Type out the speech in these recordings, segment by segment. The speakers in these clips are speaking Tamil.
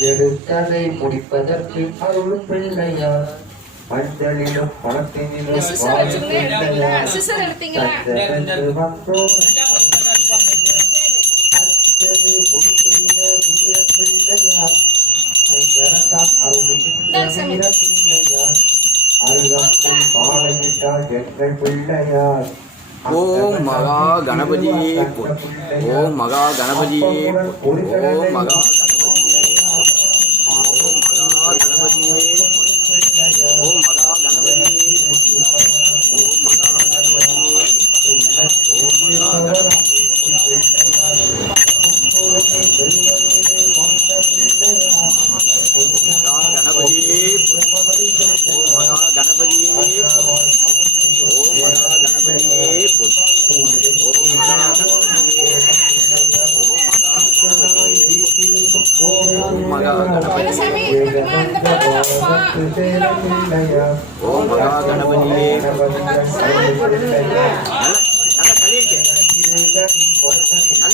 எழுத்ததை முடிப்பதற்கு அருள் பிள்ளையார். பந்தலிலும் குளத்தினிலும் ஓம் மகா கணபதி. ஓம் மகா கணபதி. ஓம் மகா நல்லா நல்லா தள்ளியிருக்கேன் நல்லா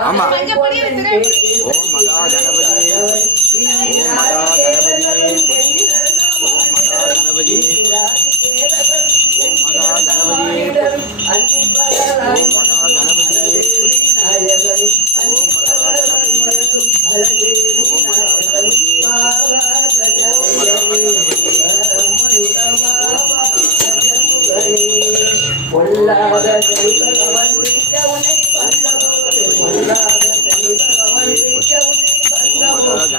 ஆமா. ஓ மகா கணபதி. ஓ மகா கணபதி.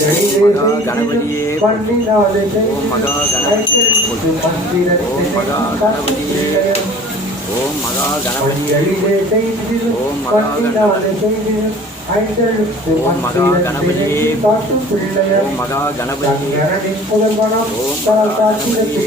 மகா கணபதியே ஓம் மகா கணபதி ஓம் மகா கணபதியே ஓம் மகா கணபதியே ஓம் மகா கணபதி ஓம் மகா கணபதியே. ஓம் மகா கணபதியே. ஓம் மகா கணபதியே.